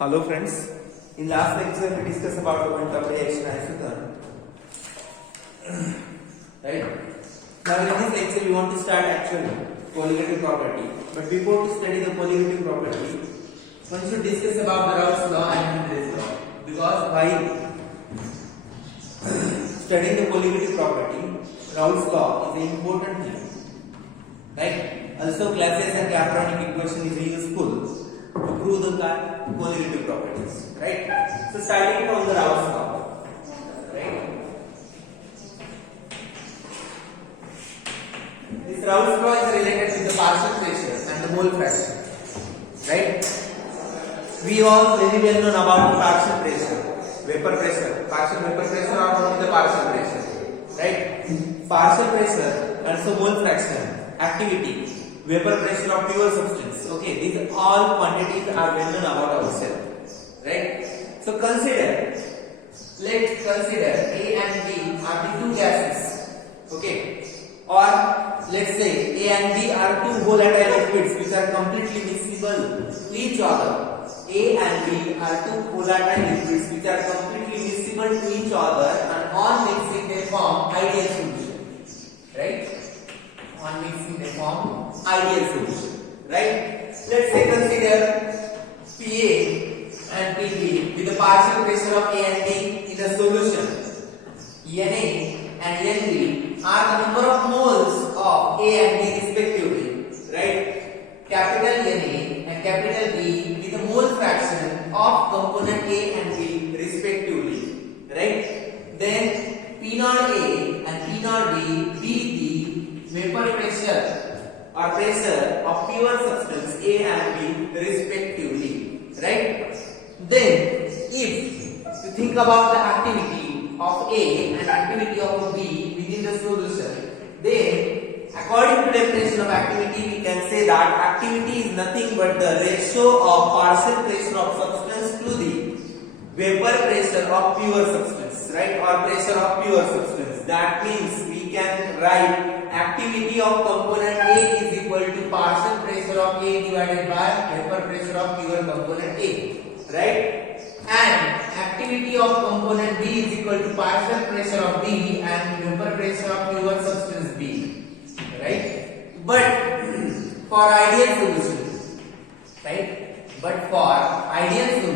Hello friends, in last lecture we discussed about the point of reaction isotherm. Right? Now in this lecture we want to start actually colligative property. But before to study the colligative property, one should discuss about the Raoult's law and Henry's law. Because while studying the colligative property, Raoult's law is an important thing. Right? Also Clapeyron's and Clapeyron equation is useful to prove the colligative properties, right? So starting from the Raoult's law, right? This Raoult's law is related with the partial pressure and the mole fraction, right? We all very well know about the partial pressure, vapor pressure, partial vapor pressure or only the partial pressure, right? Partial pressure, also mole fraction, activity, vapor pressure of pure substance. Okay, these all quantities are well known about ourselves, right? So let's consider A and B are the two gases, okay, or let's say A and B are two volatile liquids which are completely miscible to each other. A and B are two volatile liquids which are completely miscible to each other, and on mixing they form ideal solution, right? On mixing they form ideal solution, right? Let's say consider PA and PB with the partial pressure of A and B in a solution. Na and Nb are the number of moles of A and B respectively, right? Capital Na and capital B with the mole fraction of component A and B respectively, right? Then P0 A and P0 B be the vapor pressure or pressure of pure substance A and B respectively, right? Then if you think about the activity of A and activity of B within the solution, then according to definition of activity we can say that activity is nothing but the ratio of partial pressure of substance to the vapor pressure of pure substance, right? Or pressure of pure substance. That means we can write activity of component A is equal to partial pressure of A divided by vapor pressure of pure component A, right? And activity of component B is equal to partial pressure of B and vapor pressure of pure substance B, right? But for ideal solution, right? But for ideal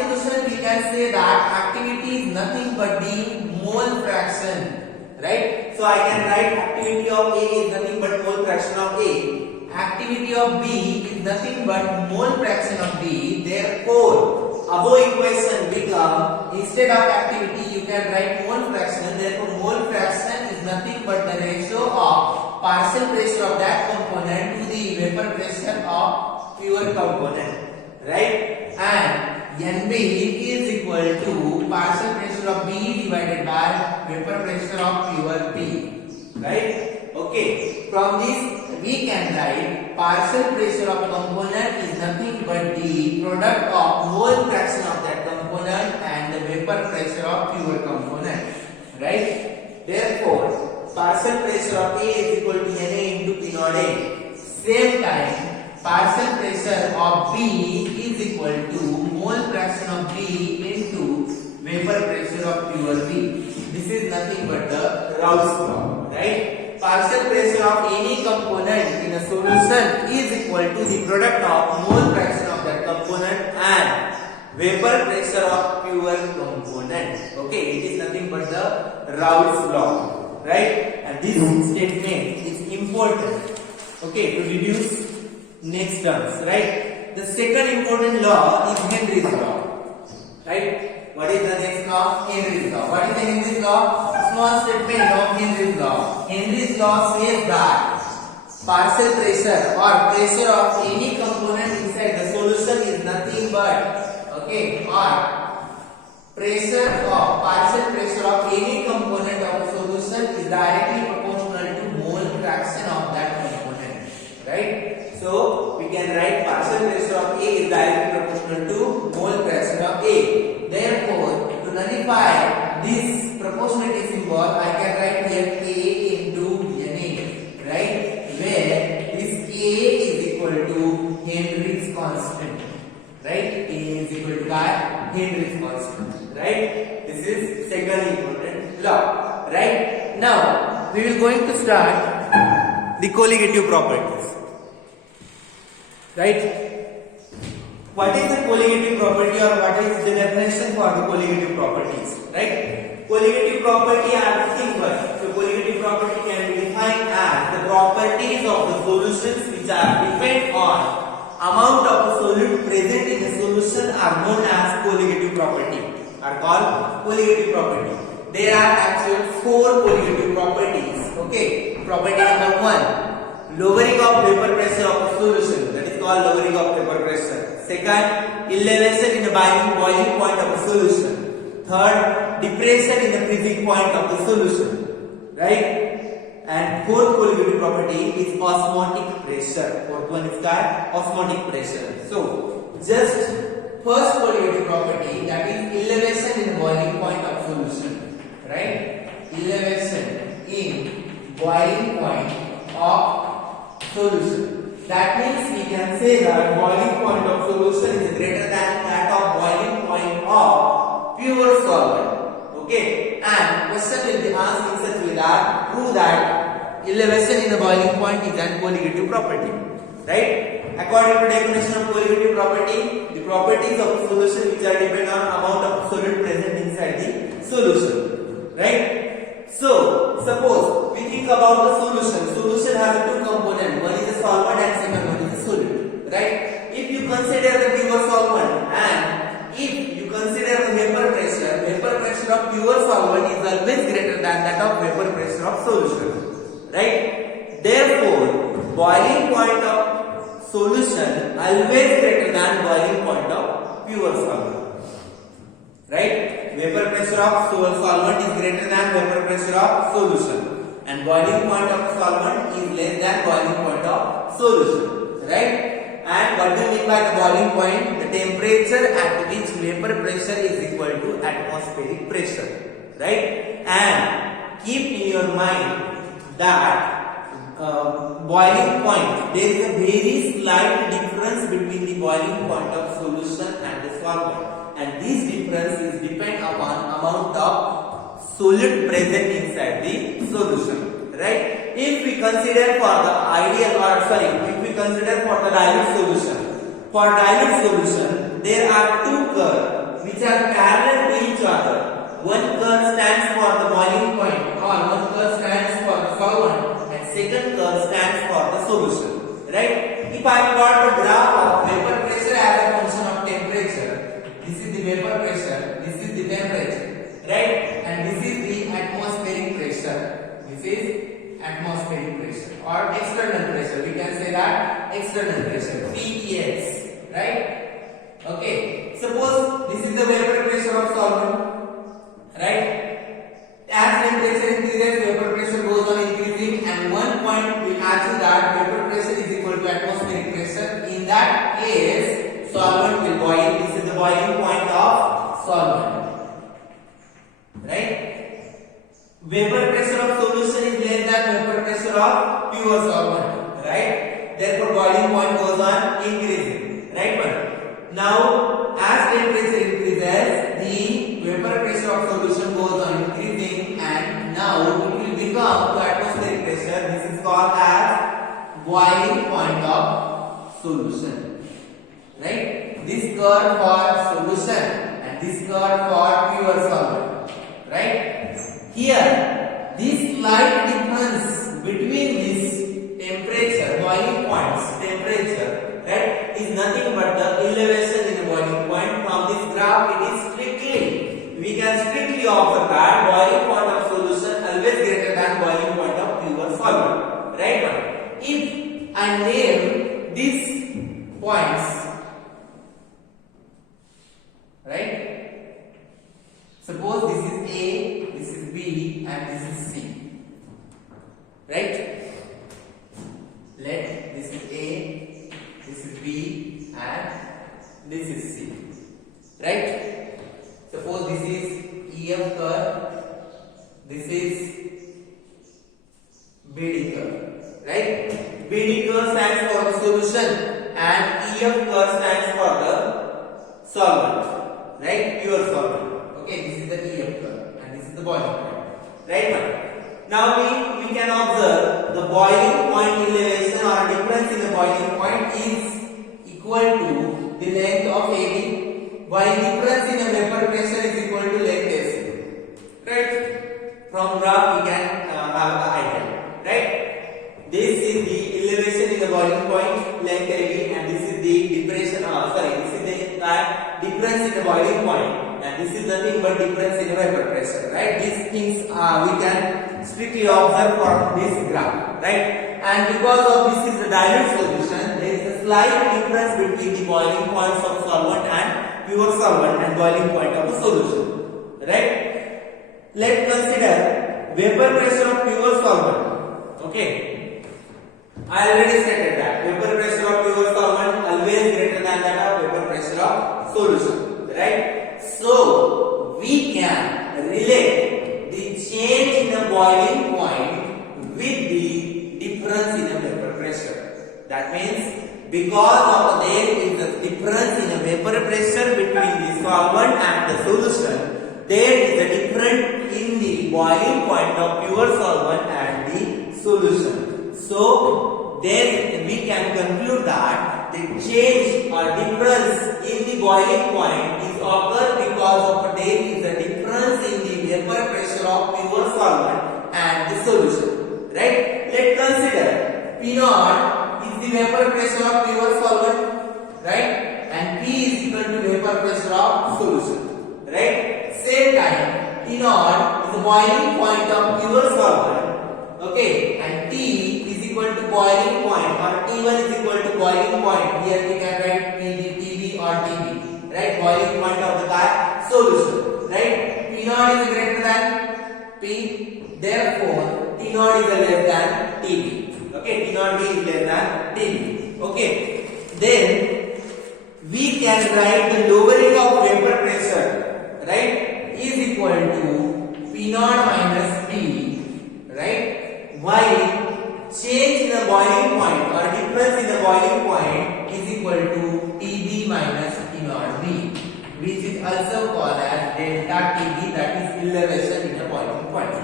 solution we can say that activity is nothing but the mole fraction, right? So I can write activity of A is nothing but mole fraction of A. Activity of B is nothing but mole fraction of B. Therefore, above equation become, instead of activity you can write mole fraction. Therefore, mole fraction is nothing but the ratio of partial pressure of that component to the vapor pressure of pure component, right? And Nb is equal to partial pressure of B divided by vapor pressure of pure B, right? Okay, from this we can write partial pressure of component is nothing but the product of mole fraction of that component and the vapor pressure of pure component, right? Therefore, partial pressure of A is equal to Na into P0 A. Same time, partial pressure of B is equal to mole fraction of B into vapor pressure of pure B. This is nothing but the Raoult's law, right? Partial pressure of any component in a solution is equal to the product of mole fraction of that component and vapor pressure of pure component. Okay, it is nothing but the Raoult's law, right? And this statement is important, okay, to reduce next terms, right? The second important law is Henry's law, right? What is the next law? Henry's law. What is the Henry's law? Small statement of Henry's law. Henry's law says that partial pressure or pressure of any component inside the solution is nothing but, okay, or partial pressure of any component of a solution is directly proportional to mole fraction of that component, right? So we can write partial pressure of A is directly proportional to mole fraction of A. Therefore, to nullify this proportionality symbol, I can write here K into Na, right? Where this K is equal to Henry's constant. right? A is equal to Henry's constant, right? This is second important law, right? Now we will going to start the colligative properties, right? What is the colligative property, or what is the definition for the colligative properties, right? Colligative property are simple. So colligative property can be defined as the properties of the solutions which are depend on amount of the solute present in the solution are known as colligative property, are called colligative property. There are actually 4 colligative properties. Okay, property number 1, lowering of vapor pressure of the solution, that is called lowering of vapor pressure. Second, elevation in the boiling point of the solution. Third, depression in the freezing point of the solution, right? And fourth colligative property is osmotic pressure. Fourth one is osmotic pressure. So just first colligative property, that is elevation in the boiling point of solution, right? Elevation in boiling point of solution. That means we can say that boiling point of solution is greater than that of boiling point of pure solvent. Okay, and question will be asked in such way that prove that elevation in the boiling point is an colligative property, right? According to definition of colligative property, the properties of a solution which are dependent on amount of solute present inside the solution, right? So suppose we think about the solution. Solution has 2 components. One is the solvent and second one is the solute, right? If you consider the pure solvent and if you consider the vapor pressure of pure solvent is always greater than that of vapor pressure of solution, right? Therefore, boiling point of solution always greater than boiling point of pure solvent, right? Vapor pressure of solvent is greater than vapor pressure of solution, and boiling point of solvent is less than boiling point of solution, right? And what do you mean by the boiling point? The temperature at which vapor pressure is equal to atmospheric pressure, right? And keep in your mind that boiling point, there is a very slight difference between the boiling point of solution and the solvent, and this difference is depend upon amount of solute present inside the solution, right? If we consider for the if we consider for the dilute solution, there are 2 curves which are parallel to each other. One curve stands for the boiling point, or one curve stands for the solvent, and second curve stands for the solution, right? If I plot the graph of vapor pressure as a function of temperature, this is the vapor pressure, this is the temperature, right? And this is the atmospheric pressure. This is atmospheric pressure or external pressure. We can say that external pressure, PEX, right? Okay. Suppose this is the vapor pressure of solvent, right? As temperature increases, vapor pressure goes on increasing, and one point we achieve that vapor pressure is equal to atmospheric pressure. In that case, solvent will boil. This is the boiling point of solvent, right? Vapor pressure of solution is less than vapor pressure of pure solvent, right? Therefore, boiling point goes on increasing, right? Now, as temperature increases, the vapor pressure of solution goes on increasing, and now it will become to atmospheric pressure. This is called as boiling point of solution, right? This curve for solution and this curve for pure solvent, right? Here, this slight difference between this temperature, boiling points, temperature, right, is nothing but the elevation in the boiling point. From this graph, it is we can strictly observe that boiling point of solution always greater than boiling point of pure solvent, right? If I name these points, right? Suppose this is A, this is B, and this is C, right? Let this is A, this is B, and this is C, right? Suppose this is EF curve, this is BD curve, right? BD curve stands for the solution and EF curve stands for the solvent, right? Pure solvent. Okay, this is the EF curve and this is the boiling point, right? Now we can observe the boiling point elevation or difference in the boiling point is equal to the length of AB, while difference in the vapor pressure is equal to length AC. Right? From graph we can have the idea, right? This is the elevation in the boiling point, length AB, and this is the depression. This is the difference in the boiling point, and this is nothing but difference in the vapor pressure, right? These things we can strictly observe from this graph, right? And because of this is the dilute solution, there is a slight difference between the boiling points of solvent and pure solvent and boiling point of the solution, right? Let's consider vapor pressure of pure solvent. Okay, I already stated that vapor pressure of pure solvent always greater than that of vapor pressure of solution, right? So we can relate the change in the boiling point with the difference in the vapor pressure. That means because of there is a difference in the vapor pressure between the solvent and the solution, there is a difference in the boiling point of pure solvent and the solution. So then we can conclude that the change or difference in the boiling point is occurred because of there is a difference in the vapor pressure of pure solvent and the solution, right? Let's consider P naught is the vapor pressure of pure solvent, right? And P is equal to vapor pressure of solution, right? Same time, T naught is the boiling point of pure solvent, okay? And T is equal to boiling point, or T1 is equal to boiling point. Here we can write PD, TB or TB, right? Boiling point of the solution, right? P naught is greater than P, therefore T naught is less than TB. Okay, T naught is less than TB. Okay, then we can write the lowering of vapor pressure, right, is equal to P naught minus P, right? While change in the boiling point or difference in the boiling point is equal to TB minus T naught B, which is also called as delta TB, that is elevation in the boiling point,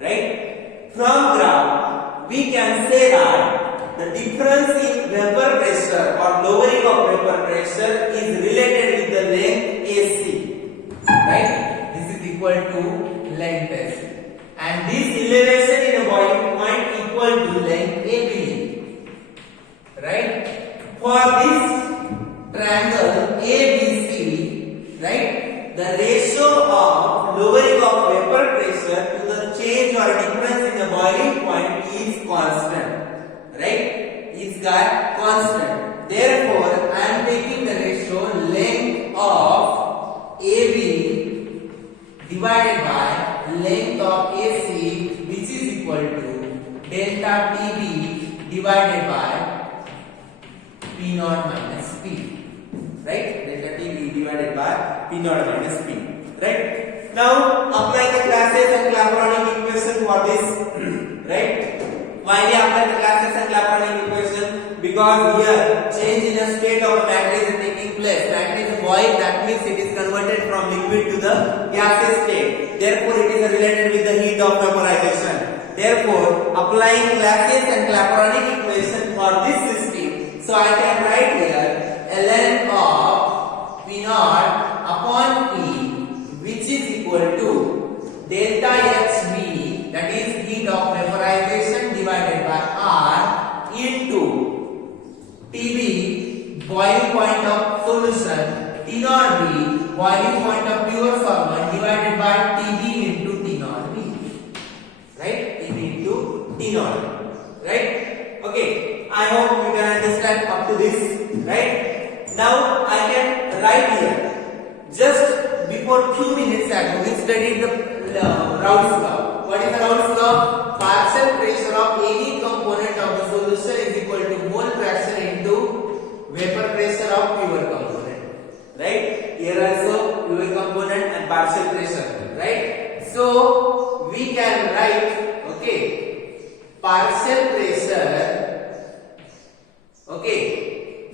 right? From graph we can say that the difference in vapor pressure or lowering of vapor pressure is related with the length AC, right? This is equal to length AC, and this elevation in the boiling point equal to length AB, right? For this triangle ABC, right, the ratio of lowering of vapor pressure to the change or difference in the boiling point is constant, right? Is constant. Therefore, I am taking the ratio length of AB divided by length of AC, which is equal to delta TB divided by P naught minus P, right? Delta TB divided by P naught minus P, right? Now apply the Classes and Clapeyron equation for this, right? Why we apply the Classes and Clapeyron equation? Because here change in the state of matter is taking place. Matter is void, that means it is converted from liquid to the gaseous state. Therefore, it is related with the heat of vaporization. Therefore, applying Classes and Clapeyron equation for this system, so I can write here ln of P naught upon P, which is equal to delta HV, that is heat of vaporization, divided by R into TB, boiling point of solution, T naught B, boiling point of pure solvent, divided by TB into T naught B, right? TB into T naught, right? Okay, I hope you can understand up to this, right? Now I can write here, just before few minutes ago we studied the Raoult's law. What is the Raoult's law? Partial pressure of any component of the solution is equal to mole fraction into vapor pressure of pure component, right? Here also pure component and partial pressure, right? So we can write, okay, partial pressure, okay,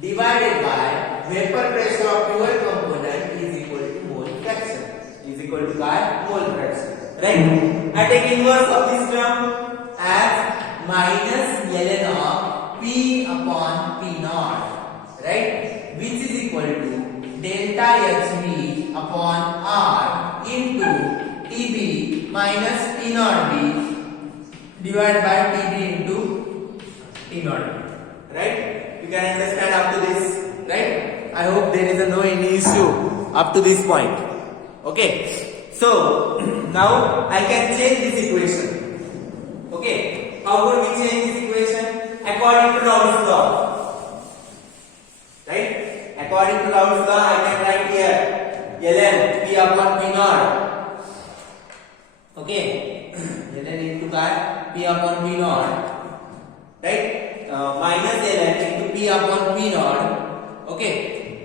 divided by vapor pressure of pure component is equal to mole fraction. Is equal to mole fraction. Right? I take inverse of this term as minus ln of P upon P naught. Right? Which is equal to delta HV upon R into TB minus T naught B divided by TB into T naught B. Right? You can understand up to this. Right? I hope there is no any issue up to this point. Okay? So now I can change this equation. Okay? How would we change this equation? According to Raoult's law. Right? According to Raoult's law, I can write here ln P upon P naught. Okay? ln into P upon P naught. Right? Minus ln into P upon P naught. Okay?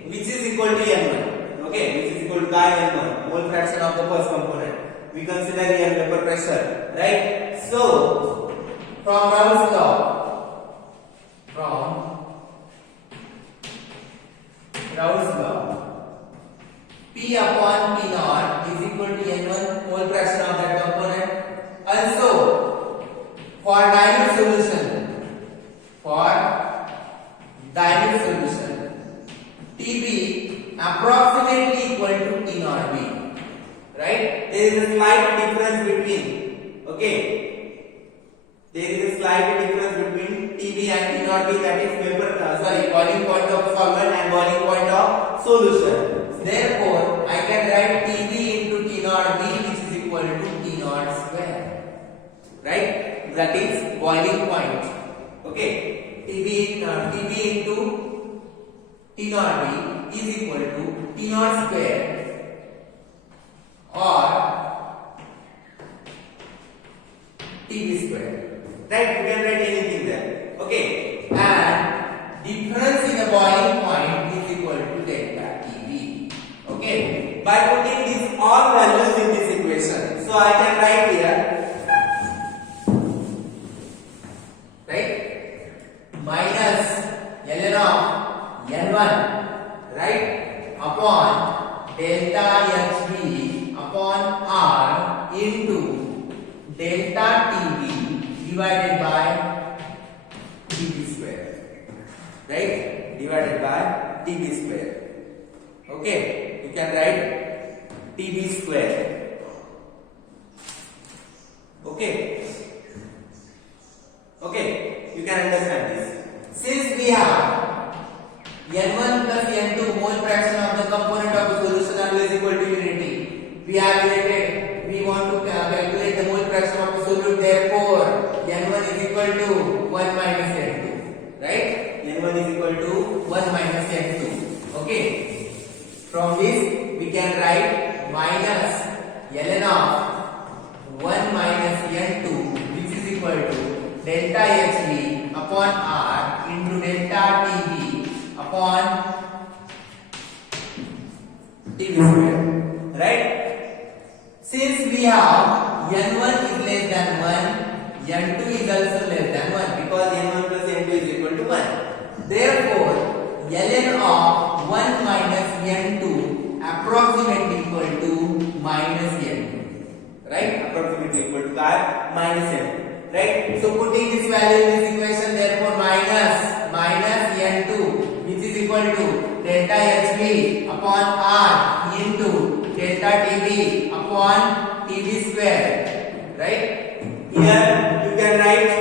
Which is equal to n1. Okay? Which is equal to n1, mole fraction of the first component. We consider here vapor pressure. Right? So, from Raoult's law, P upon P naught is equal to n1 mole fraction of that component. Also, for dilute solution, TB approximately equal to T naught B. Right? There is a slight difference between. Okay? There is a slight difference between TB and T naught B, that is boiling point of solvent and boiling point of solution. Therefore, I can write TB into T naught B, which is equal to T naught square. Right? That is boiling point. Okay? TB into T naught B is equal to T naught square or TB square. Right? You can write anything there. Okay? And difference in the boiling point is equal to delta TB. Okay? By putting these all values in this equation, so I can write here, right? Minus ln of n1, right? Upon delta HV upon R into delta TB divided by TB square. Right? Divided by TB square. Okay? You can write TB square. Okay? Okay? You can understand this. Since we have n1 plus n2 mole fraction of the component of the solution always equal to unity, we want to calculate the mole fraction of the solute. Therefore, n1 is equal to 1 minus n2. Right? n1 is equal to 1 minus n2. Okay? From this, we can write minus ln of 1 minus n2, which is equal to delta HV upon R into delta TB upon TB square. Right? Since we have n1 is less than 1, n2 is also less than 1, because n1 plus n2 is equal to 1. Therefore, ln of 1 minus n2 approximately equal to minus n2. Right? Approximately equal to minus n2. Right? So putting this value in this equation, therefore minus n2, which is equal to delta HV upon R into delta TB upon TB square. Right? Here you can write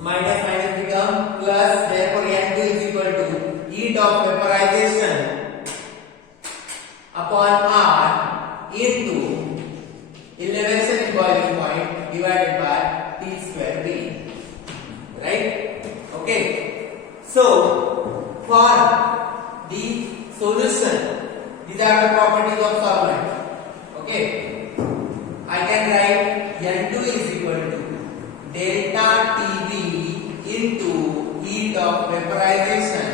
minus become plus, therefore n2 is equal to heat of vaporization upon R into elevation in boiling point divided by T square B. Right? Okay. So, for the solution, these are the properties of solvent. Okay. I can write n2 is equal to delta TB into heat of vaporization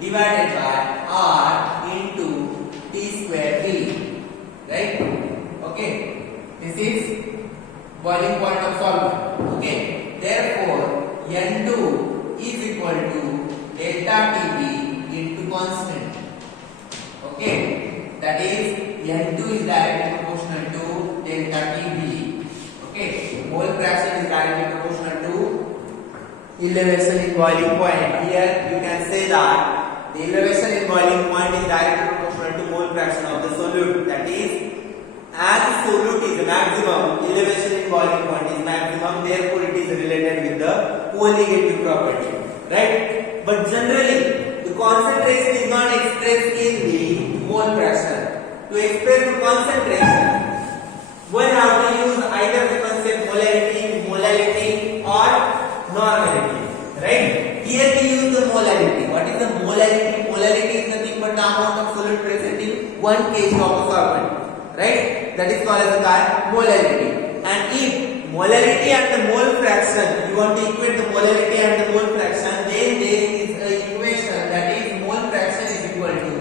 divided by R into T square B. Right? Okay. This is boiling point of solvent. Okay. Therefore, n2 is equal to elevation in boiling point. Here you can say that the elevation in boiling point is directly proportional to mole fraction of the solute. That is, as the solute is maximum, elevation in boiling point is maximum, therefore it is related with the colligative property, right? But generally the concentration is not expressed in the mole fraction. To express the concentration, one have to use either the concept molarity, molality or normality, right? Here we use the molarity. What is the molarity? Molarity is nothing but the amount of solute present in 1 kg of a solvent, right? That is called as the molarity. And if molarity and the mole fraction, you want to equate the molarity and the mole fraction, then there is an equation, that is mole fraction is equal to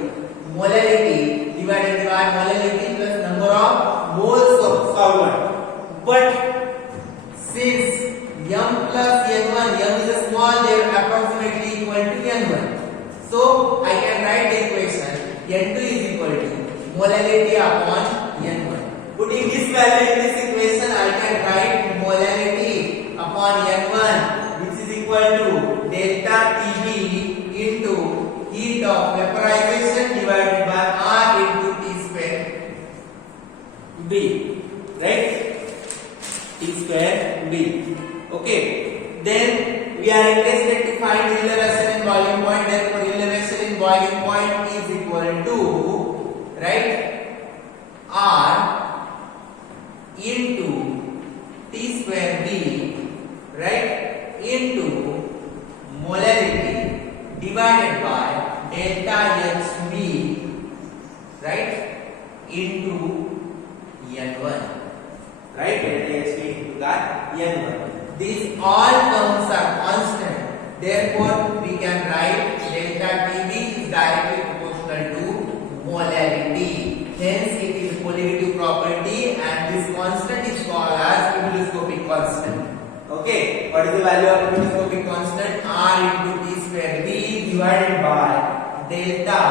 molarity divided by molality plus number of moles of solvent. But since m plus n1, m is a small, they are approximately equal to n1. So I can write the equation n2 is equal to molarity upon n1. Putting this value in this equation, I can write molarity upon n1, which is equal to delta Tb into heat of vaporization divided by R into T square B, right? T square B. Okay. Then we are interested to find elevation in boiling point. Therefore, elevation in boiling point is equal to, right, R into T square B, right, into molarity divided by delta Hb, right, into n1, right, delta Hb into that n1. These all terms are constant. Therefore, we can write delta Tb is directly proportional to molarity. Hence, it is colligative property, and this constant is called as ebullioscopic constant. Okay, what is the value of ebullioscopic constant? R into T square B divided by delta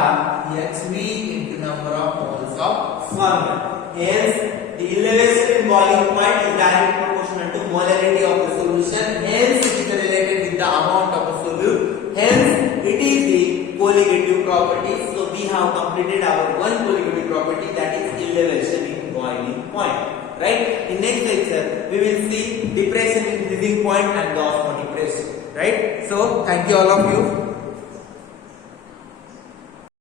Hb into number of moles of solvent. Hence, the elevation in boiling point is directly proportional to molarity of the solution. Hence, it is related with the amount of the solute. Hence, it is the colligative property. So, we have completed our one colligative property, that is elevation in boiling point. Right? In next lecture, we will see depression in freezing point and the osmotic pressure. Right? So, thank you all of you.